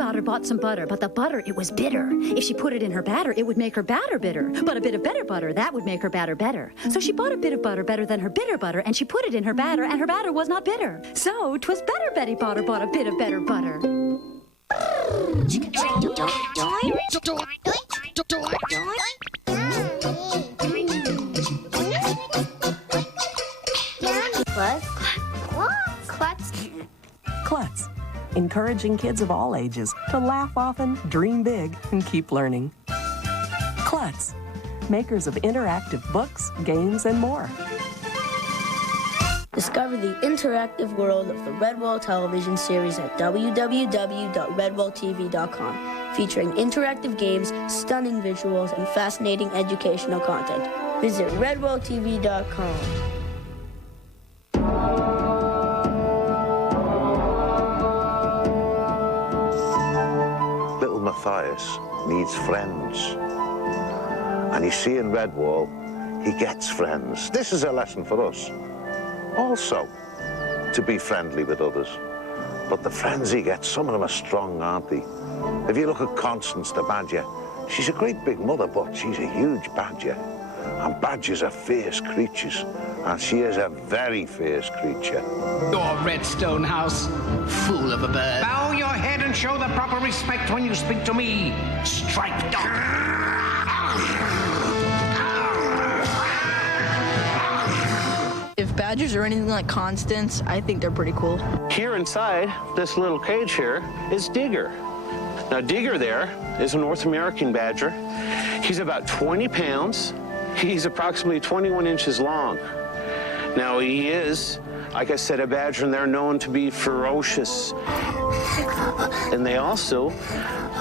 butter bought some butter, but the butter, it was bitter. If she put it in her batter, it would make her batter bitter. But a bit of better butter, that would make her batter better. So she bought a bit of butter better than her bitter butter, and she put it in her batter, and her batter was not bitter. So 'twas better Betty Botter bought a bit of better butter. Klutz, encouraging kids of all ages to laugh often, dream big, and keep learning. Klutz, makers of interactive books, games, and more. Discover the interactive world of the Redwall television series at www.redwalltv.com, featuring interactive games, stunning visuals, and fascinating educational content. Visit redwalltv.com. Little Matthias needs friends. And you see in Redwall, he gets friends. This is a lesson for us. Also, to be friendly with others. But the friends he gets, some of them are strong, aren't they? If you look at Constance the badger, she's a great big mother, but she's a huge badger. And badgers are fierce creatures, and she is a very fierce creature. Your Redstone house, fool of a bird. Bow your head and show the proper respect when you speak to me, striped dog. If badgers are anything like Constance, I think they're pretty cool. Here inside this little cage here is Digger. Now Digger there is a North American badger. He's about 20 pounds. He's approximately 21 inches long. Now he is, like I said, a badger, and they're known to be ferocious. And they also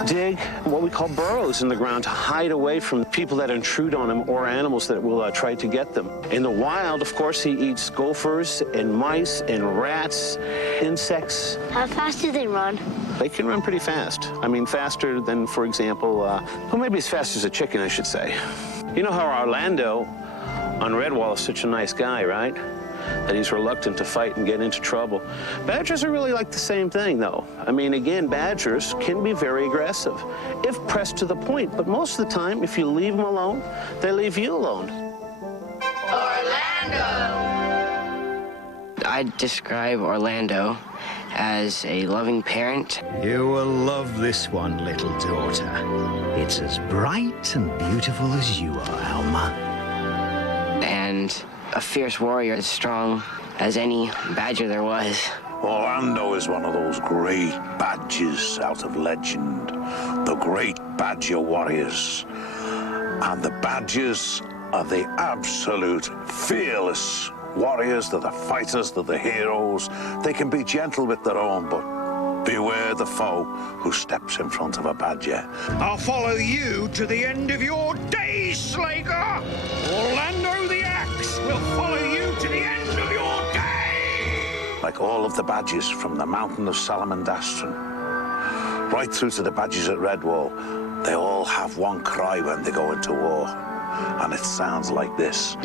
dig what we call burrows in the ground to hide away from people that intrude on them or animals that will try to get them. In the wild, of course, he eats gophers and mice and rats, insects. How fast do they run? They can run pretty fast. I mean, faster than, for example, well, maybe as fast as a chicken, I should say. You know how Orlando on Redwall is such a nice guy, right? That he's reluctant to fight and get into trouble. Badgers are really like the same thing, though. I mean, again, badgers can be very aggressive if pressed to the point, but most of the time, if you leave them alone, they leave you alone. Orlando! I'd describe Orlando as a loving parent. You will love this one, little daughter. It's as bright and beautiful as you are, Alma. And a fierce warrior, as strong as any badger there was. Orlando is one of those great badgers out of legend, the great badger warriors. And the badgers are the absolute fearless warriors. They're the fighters, they're the heroes. They can be gentle with their own, but beware the foe who steps in front of a badger. I'll follow you to the end of your days, Slaker! Orlando the Axe will follow you to the end of your days! Like all of the badgers from the mountain of Salamandastron, right through to the badgers at Redwall, they all have one cry when they go into war. And it sounds like this.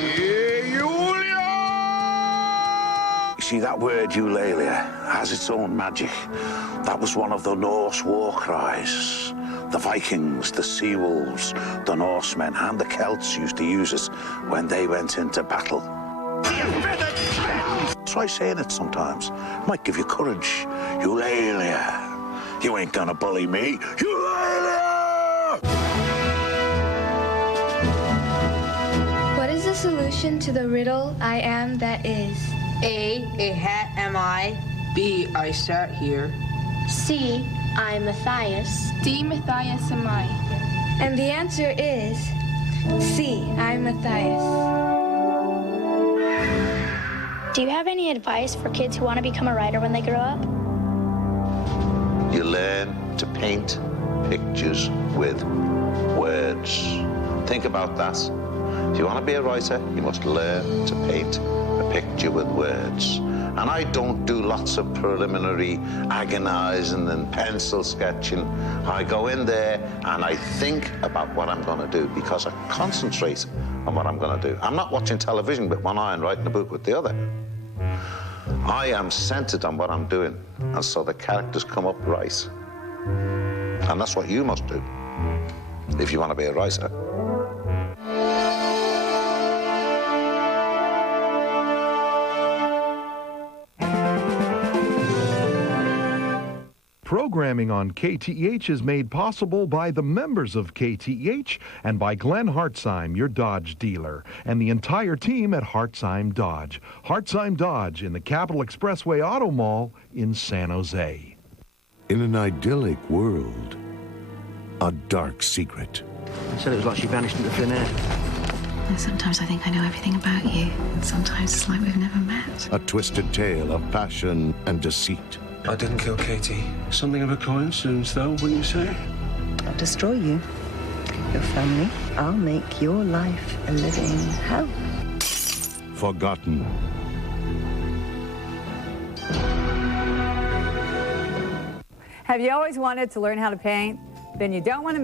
See, that word eulalia has its own magic. That was one of the Norse war cries. The Vikings, the sea wolves, the Norsemen, and the Celts used to use it when they went into battle. Try saying it sometimes. It might give you courage. Eulalia. You ain't gonna bully me. Eulalia! What is the solution to the riddle I am that is? A hat am I. B, I sat here. C, I'm Matthias. D, Matthias am I. And the answer is C, I'm Matthias. Do you have any advice for kids who want to become a writer when they grow up? You learn to paint pictures with words. Think about that. If you want to be a writer, you must learn to paint a picture with words. And I don't do lots of preliminary agonizing and pencil sketching. I go in there and I think about what I'm going to do because I concentrate on what I'm going to do. I'm not watching television with one eye and writing a book with the other. I am centered on what I'm doing, and so the characters come up right. And that's what you must do if you want to be a writer. Programming on KTEH is made possible by the members of KTEH and by Glenn Hartzheim, your Dodge dealer, and the entire team at Hartzheim Dodge. Hartzheim Dodge in the Capitol Expressway Auto Mall in San Jose. In an idyllic world, a dark secret. I said it was like she vanished into thin air. And sometimes I think I know everything about you, and sometimes it's like we've never met. A twisted tale of passion and deceit. I didn't kill Katie. Something of a coincidence, though, wouldn't you say? I'll destroy you, your family. I'll make your life a living hell. Forgotten. Have you always wanted to learn how to paint? Then you don't want to